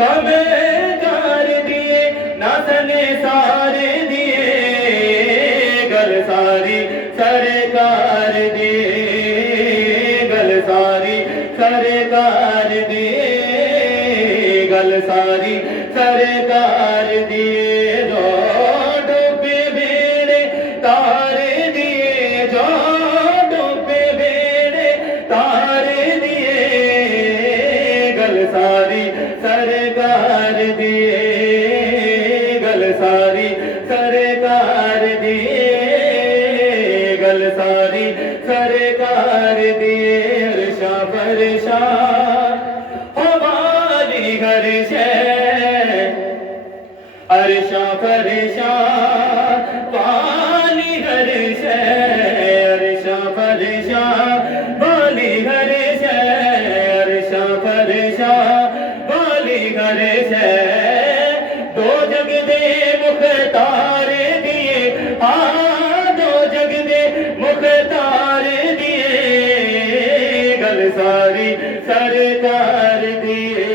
कमे कर दिए नासने सारे दिए गल सारी सरकार दे गल सारी सरकार दे गल सारी सरकार दे जो डूबे बेड़े तारे दिए जो डूबे बेड़े तारे दिए गल सारी सरकार दिए गल सारी सरकार दिए गल सारी सरकार दिए अर्शा फरशा हमारी घर से अर्शा फरशा पानी घर से अर्शा फरशा पानी घर से अर्शा फरशा पानी घर से दो जग दे मुख्तार दिए हाँ दो जग दे मुख्तार दिए गल सारी सरकार दिए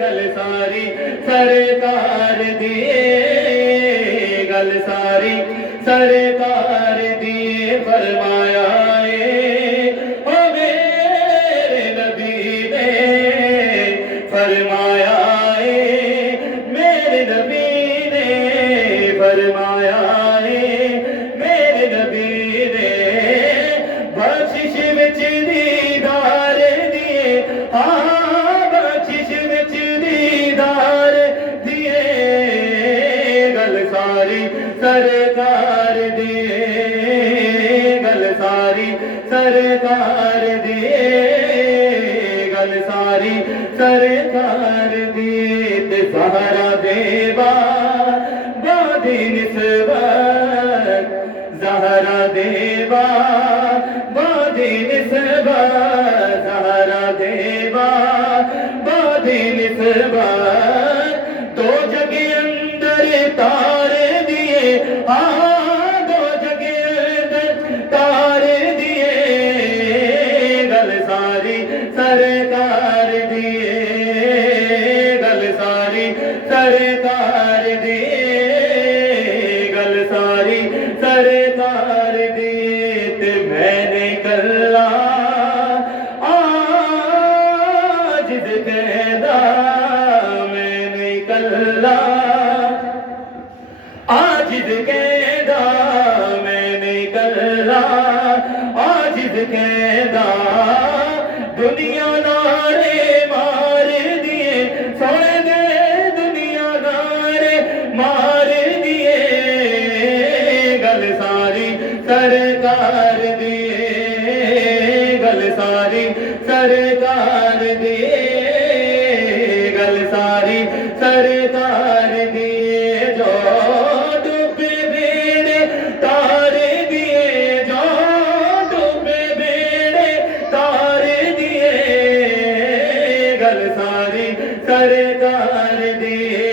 गल सारी सरकार दिए गल सारी सरकार दिए फरमाया ओ मेरे नबी ने फरमाया मेरे नबी ने फरमाया मेरे नबी ने बख्शिश विच दीदार दिए हाँ बख्शिश विच दीदार दिए गल सारी सरकार दिए गल सारी सरकार दिए गल सारी सरकार दिए ते ज़हरा देवा बादी निस्बत ज़हरा देवा बादी निस्बत ज़हरा देवा बादी निस्बत दो जगह अंदर तारे दिए हाँ दो जगह अंदर तारे दिए गल सारी सरकार दिए गल सारी सरकार दिए गल सारी सरकार दिए ते मैंने कल्ला आज कहदा मैंने कल्ला आजिद कहदा मैंने कल्ला आजिद कहदा दुनिया नारे मार दिए सोने दे दुनिया नारे मार दिए गल सारी सरकार दिए गल सारी सरकार दिए गल सारी सरकार दिए जो डूबे बेड़े तारे दिए जो डूबे बेड़े तारे दिए गल सारी सरकार दिए